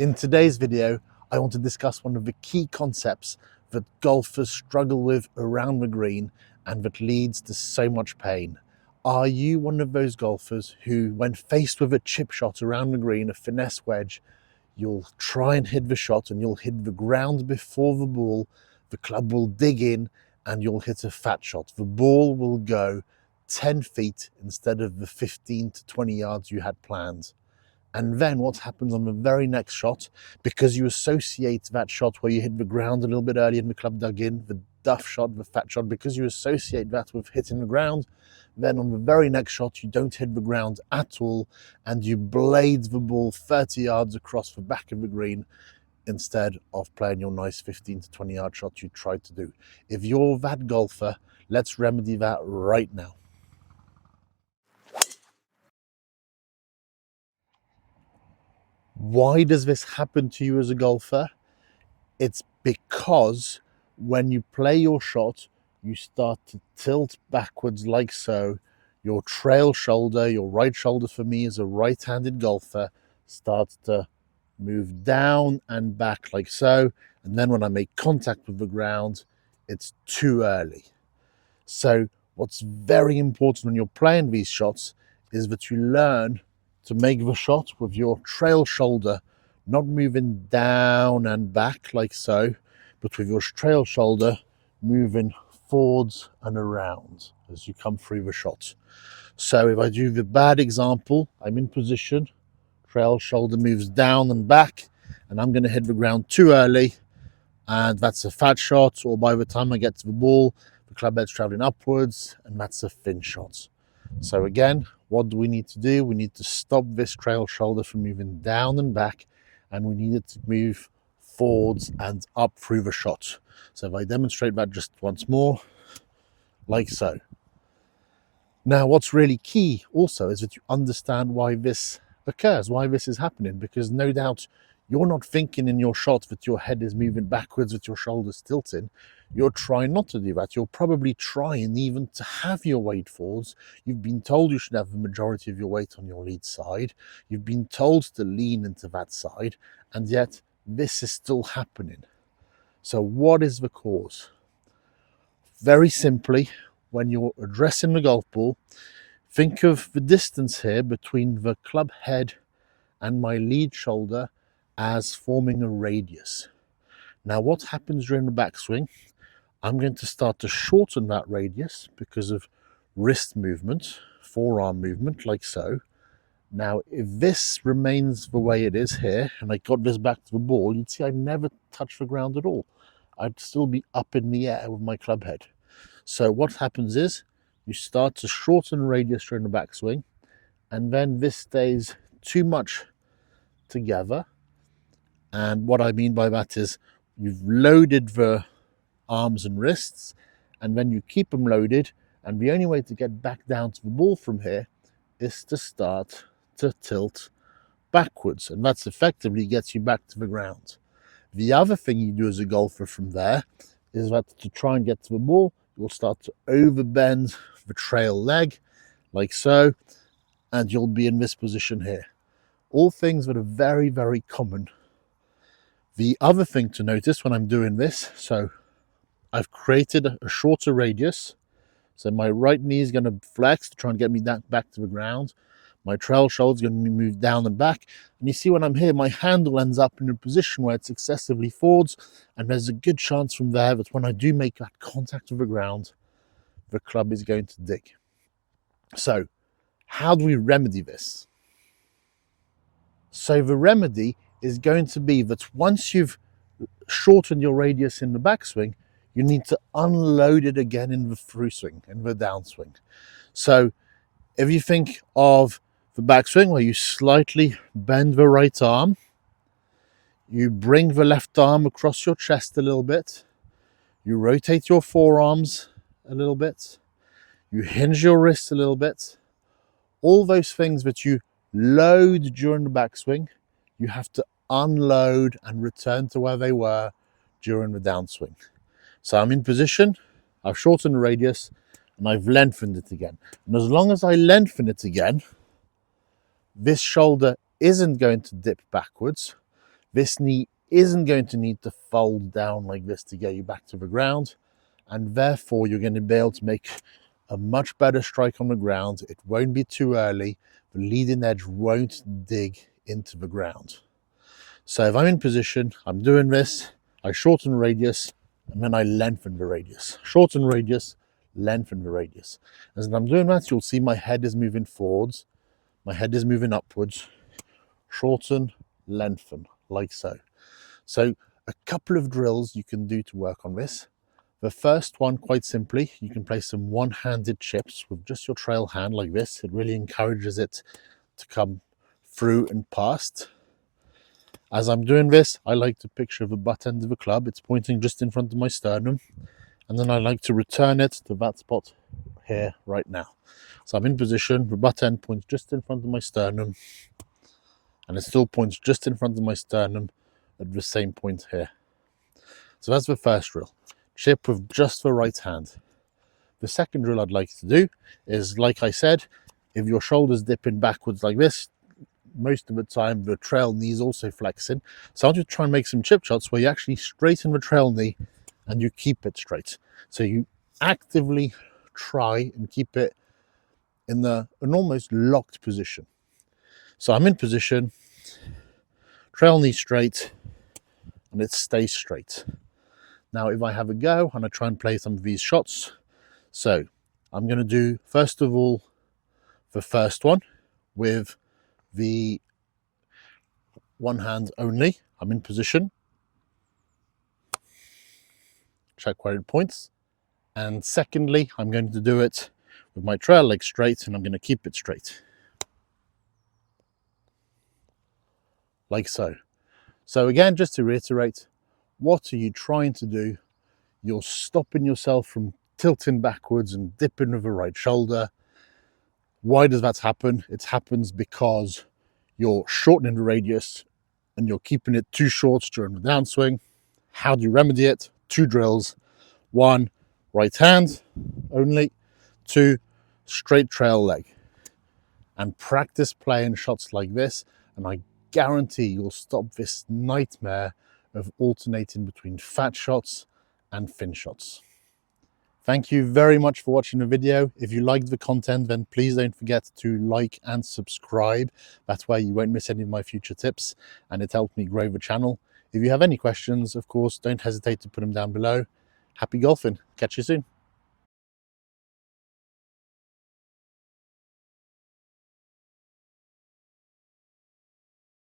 In today's video, I want to discuss one of the key concepts that golfers struggle with around the green and that leads to so much pain. Are you one of those golfers who, when faced with a chip shot around the green, a finesse wedge, you'll try and hit the shot and you'll hit the ground before the ball, the club will dig in and you'll hit a fat shot. The ball will go 10 feet instead of the 15 to 20 yards you had planned. And then what happens on the very next shot, because you associate that shot where you hit the ground a little bit earlier and the club dug in, the duff shot, the fat shot, because you associate that with hitting the ground, then on the very next shot you don't hit the ground at all and you blade the ball 30 yards across the back of the green instead of playing your nice 15 to 20 yard shot you tried to do. If you're that golfer, let's remedy that right now. Why does this happen to you as a golfer? It's because when you play your shot, you start to tilt backwards like so. Your trail shoulder, your right shoulder for me as a right-handed golfer, starts to move down and back like so. And then when I make contact with the ground, it's too early. So what's very important when you're playing these shots is that you learn to make the shot with your trail shoulder not moving down and back like so, but with your trail shoulder moving forwards and around as you come through the shot. So if I do the bad example, I'm in position, trail shoulder moves down and back, and I'm going to hit the ground too early, and that's a fat shot, or by the time I get to the ball, the club head's traveling upwards, and that's a thin shot. So again, what do we need to do? We need to stop this trail shoulder from moving down and back, and we need it to move forwards and up through the shot. So if I demonstrate that just once more, like so. Now, what's really key also is that you understand why this occurs, why this is happening, because no doubt you're not thinking in your shot that your head is moving backwards, that your shoulder's tilting. You're trying not to do that. You're probably trying even to have your weight forwards. You've been told you should have the majority of your weight on your lead side. You've been told to lean into that side, and yet this is still happening. So what is the cause? Very simply, when you're addressing the golf ball, think of the distance here between the club head and my lead shoulder as forming a radius. Now what happens during the backswing? I'm going to start to shorten that radius because of wrist movement, forearm movement, like so. Now, if this remains the way it is here, and I got this back to the ball, you'd see I never touch the ground at all. I'd still be up in the air with my club head. So what happens is, you start to shorten radius during the backswing, and then this stays too much together. And what I mean by that is, you've loaded the arms and wrists, and then you keep them loaded, and the only way to get back down to the ball from here is to start to tilt backwards, and that's effectively gets you back to the ground. The other thing you do as a golfer from there is that to try and get to the ball, you'll start to overbend the trail leg like so, and you'll be in this position here. All things that are very, very common. The other thing to notice when I'm doing this, so I've created a shorter radius. So my right knee is going to flex to try and get me back to the ground. My trail shoulder is going to be moved down and back. And you see when I'm here, my handle ends up in a position where it's excessively forwards. And there's a good chance from there that when I do make that contact with the ground, the club is going to dig. So how do we remedy this? So the remedy is going to be that once you've shortened your radius in the backswing, you need to unload it again in the through swing, in the downswing. So if you think of the backswing where you slightly bend the right arm, you bring the left arm across your chest a little bit, you rotate your forearms a little bit, you hinge your wrists a little bit, all those things that you load during the backswing, you have to unload and return to where they were during the downswing. So I'm in position, I've shortened the radius, and I've lengthened it again. And as long as I lengthen it again, this shoulder isn't going to dip backwards. This knee isn't going to need to fold down like this to get you back to the ground, and therefore you're going to be able to make a much better strike on the ground. It won't be too early. The leading edge won't dig into the ground. So if I'm in position, I'm doing this, I shorten the radius, and then I lengthen the radius. Shorten radius, lengthen the radius. As I'm doing that, you'll see my head is moving forwards, my head is moving upwards. Shorten, lengthen, like so. So a couple of drills you can do to work on this. The first one, quite simply, you can play some one-handed chips with just your trail hand like this. It really encourages it to come through and past. As I'm doing this, I like to picture the butt end of the club. It's pointing just in front of my sternum. And then I like to return it to that spot here right now. So I'm in position, the butt end points just in front of my sternum, and it still points just in front of my sternum at the same point here. So that's the first drill. Chip with just the right hand. The second drill I'd like to do is, like I said, if your shoulder's dipping backwards like this, most of the time the trail knee is also flexing. So I want you to try and make some chip shots where you actually straighten the trail knee and you keep it straight. So you actively try and keep it in an almost locked position. So I'm in position, trail knee straight, and it stays straight. Now if I have a go and I try and play some of these shots, so I'm going to do first of all the first one with the one hand only. I'm in position, check where it points, and secondly I'm going to do it with my trail leg straight, and I'm going to keep it straight like so. So again, just to reiterate, what are you trying to do? You're stopping yourself from tilting backwards and dipping with the right shoulder. Why does that happen? It happens because you're shortening the radius and you're keeping it too short during the downswing. How do you remedy it? 2 drills. 1, right hand only. 2, straight trail leg. And practice playing shots like this, and I guarantee you'll stop this nightmare of alternating between fat shots and thin shots. Thank you very much for watching the video. If you liked the content, then please don't forget to like and subscribe. That way you won't miss any of my future tips, and it helps me grow the channel. If you have any questions, of course, don't hesitate to put them down below. Happy golfing. Catch you soon.